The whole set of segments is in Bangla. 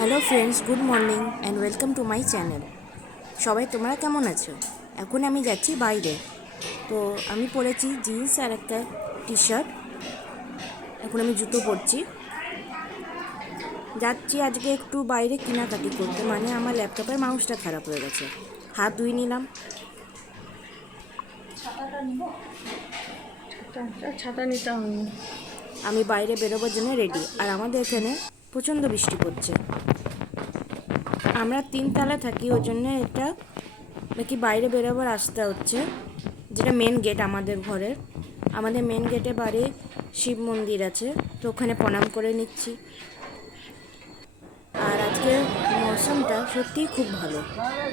Hello friends good morning and welcome to my channel সবাই তোমরা কেমন আছো? এখন আমি যাচ্ছি বাইরে। তো আমি পরেছি জিন্স আর একটা টি শার্ট এখন আমি জুতো পরছি। যাচ্ছি আজকে একটু বাইরে কেনাকাটি করতে। মানে আমার ল্যাপটপের মাউসটা খারাপ হয়ে গেছে। হাত ধুয়ে নিলাম। ছাতা- ছাতা নিতে আমি বাইরে বেরোবার জন্য রেডি আর আমাদের এখানে প্রচণ্ড বৃষ্টি পড়ছে। আমরা তিনতলা থাকি, ওই জন্য এটা নাকি বাইরে বেরোবার রাস্তা হচ্ছে, যেটা মেন গেট আমাদের ঘরের। আমাদের মেন গেটে বাড়ি শিব মন্দির আছে, তো ওখানে প্রণাম করে নিচ্ছি। আর আজকে মৌসুমটা সত্যিই খুব ভালো,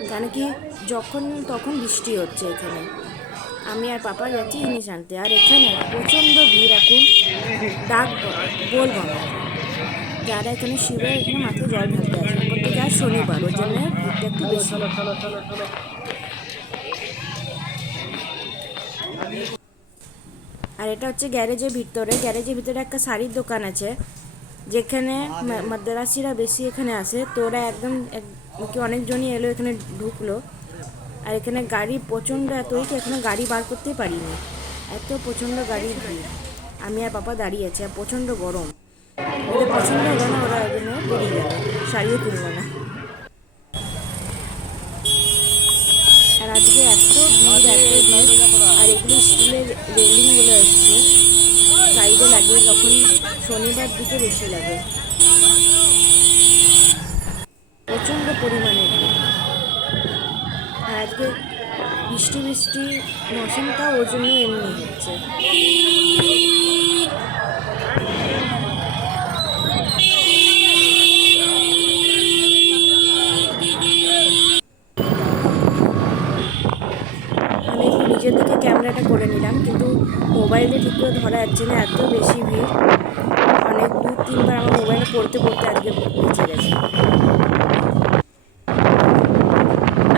কেন কি যখন তখন বৃষ্টি হচ্ছে এখানে। আমি আর পাপা যাচ্ছি জিনিস আনতে আর এখানে প্রচণ্ড ভিড় এখন। ডাক বলব না যারা এখানে শিবের এখানে মাথায় জল ঢালতে প্রত্যেকে আর শনিবার, ওই জন্য একটু বেশি। আর এটা হচ্ছে গ্যারেজের ভিতরে। গ্যারেজের ভিতরে একটা শাড়ির দোকান আছে, যেখানে মাদ্রাসিরা বেশি এখানে আসে। তো ওরা একদম এক- কি অনেকজনই এলো, এখানে ঢুকলো। আর এখানে গাড়ি প্রচণ্ড এতই কি এখানে গাড়ি বার করতেই পারিনি। এত প্রচণ্ড গাড়ি আমি আর পাপা দাঁড়িয়ে আছি, আর প্রচণ্ড গরম। ওদের পছন্দ হলো না, ওরা জন্য বেরিয়ে গেল। শাড়িও কিনলো না। আর আজকে এত ভিড় এত ভিড়। আর এগুলো স্কুলের রেলিংগুলো এসছে। সাইডে লাগে যখন শনিবার দিকে বেশি লাগে। প্রচণ্ড পরিমাণে আর আজকে বৃষ্টি বৃষ্টি মৌসুমটা ওর জন্য এমনি হচ্ছে আমি একটু নিজের দিকে ক্যামেরাটা করে নিলাম, কিন্তু মোবাইলে ঠিক করে ধরা যাচ্ছে না, এত বেশি ভিড়। অনেক দু, তিনবার আমার মোবাইলে পড়তে পড়তে আজকে বেঁচে গেছে।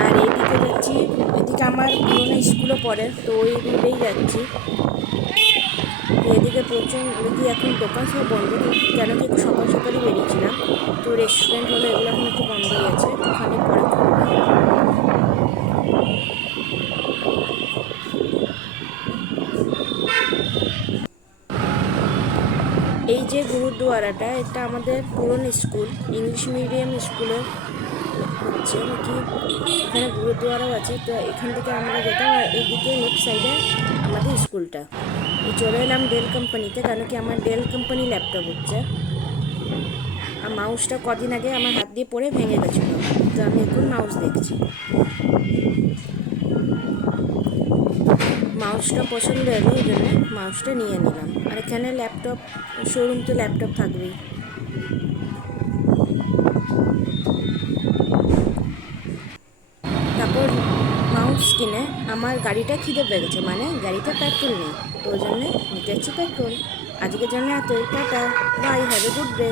আর এইদিকে যাচ্ছি, এদিকে আমার পুরোনো স্কুলও পড়ে, তো ওই রুটেই যাচ্ছি। এদিকে প্রচুর এদিকে এখন দোকান সব বন্ধ কেন কি সকাল সকালই বেরিয়েছিলাম। তো রেস্টুরেন্ট হলো, এগুলো এখন একটু বন্ধ হয়ে গেছে ওখানে পরে যে গুরুদুয়ারাটা, এটা আমাদের পুরনো স্কুল, ইংলিশ মিডিয়াম স্কুলের হচ্ছে নাকি? এখানে গুরুদুয়ারাও আছে, তো এখান থেকে আমরা যেতাম আর এইদিকে লেফট সাইডে আমাদের স্কুলটা। চলে এলাম ডেল কোম্পানিতে কেন কি আমার ডেল কোম্পানি ল্যাপটপ হচ্ছে। আর মাউসটা কদিন আগে আমার হাত দিয়ে পড়ে ভেঙে গেছিল। তো আমি এখন মাউস দেখছি। মাউসটা পছন্দ এলো ওই জন্য মাউসটা নিয়ে নিলাম। আর এখানে ল্যাপটপ শোরুম তো ল্যাপটপ থাকবেই। তারপর মাউস কিনে আমার গাড়িটা খিদে পেয়ে গেছে মানে গাড়িতে পেট্রোল নেই, তো ওই জন্যে নিতে পেট্রোল আজকের জন্য এত tata bye have a good day